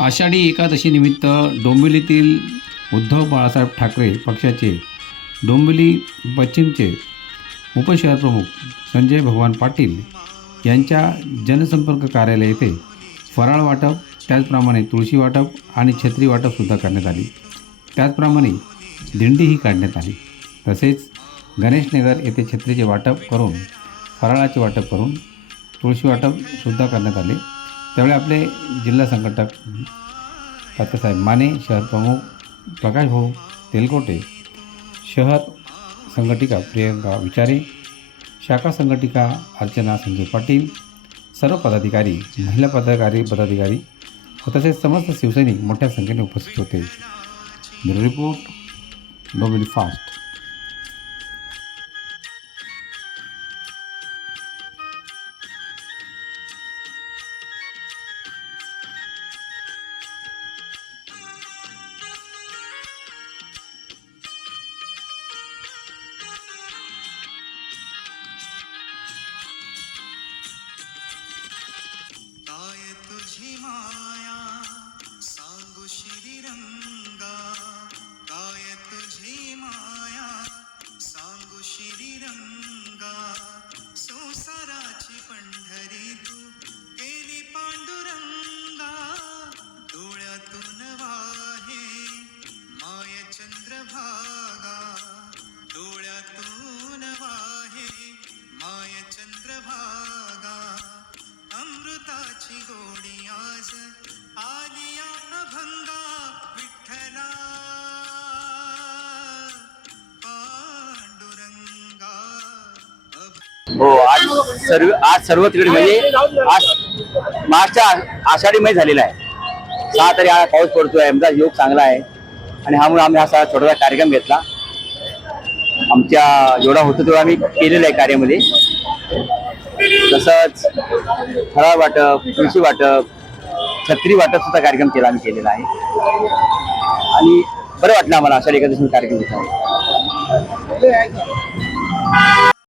आषाढी एकादशीनिमित्त डोंबिवलीतील उद्धव बाळासाहेब ठाकरे पक्षाचे डोंबिवली पश्चिमचे उपशहरप्रमुख संजय भगवान पाटील यांच्या जनसंपर्क कार्यालय येथे फराळ वाटप त्याचप्रमाणे तुळशी वाटप आणि छत्री वाटपसुद्धा करण्यात आली. त्याचप्रमाणे दिंडीही काढण्यात आली. तसेच गणेशनगर येथे छत्रीचे वाटप करून फराळाचे वाटप करून तुळशी वाटपसुद्धा करण्यात आले. त्यावेळी आपले जिल्हा संघटक तात्यासाहेब माने शहर प्रमुख प्रकाश भाऊ तेलकोटे शहर संघटिका प्रियंका विचारे शाखा संघटिका अर्चना संजय पाटील सर्व पदाधिकारी महिला पदाधिकारी पदाधिकारी व तसेच समस्त शिवसैनिक मोठ्या संख्येने उपस्थित होते. Bureau report Dombivli fast. Chandrabhaga डोळ्यातून वाहे माय चंद्रभागा. अमृताची गोडी आज आलिया अभंगा विठ्ठला. हो आज सर्व आज सर्व तिकडे म्हणजे आज मार्चच्या आषाढी महिना झालेला आहे. सहा तरी आज पाऊस पडतोय आमचा योग चांगला आहे. आणि त्यामुळे आम्ही असा छोटासा कार्यक्रम घेतला. आमच्या जेवढा होतो तेवढा आम्ही केलेला आहे कार्यामध्ये. तसंच फराळ वाटप तुळशी वाटप छत्री वाटप सुद्धा कार्यक्रम केला आम्ही केलेला आहे. आणि बरं वाटलं आम्हाला अशा एकादशी कार्यक्रम घेतला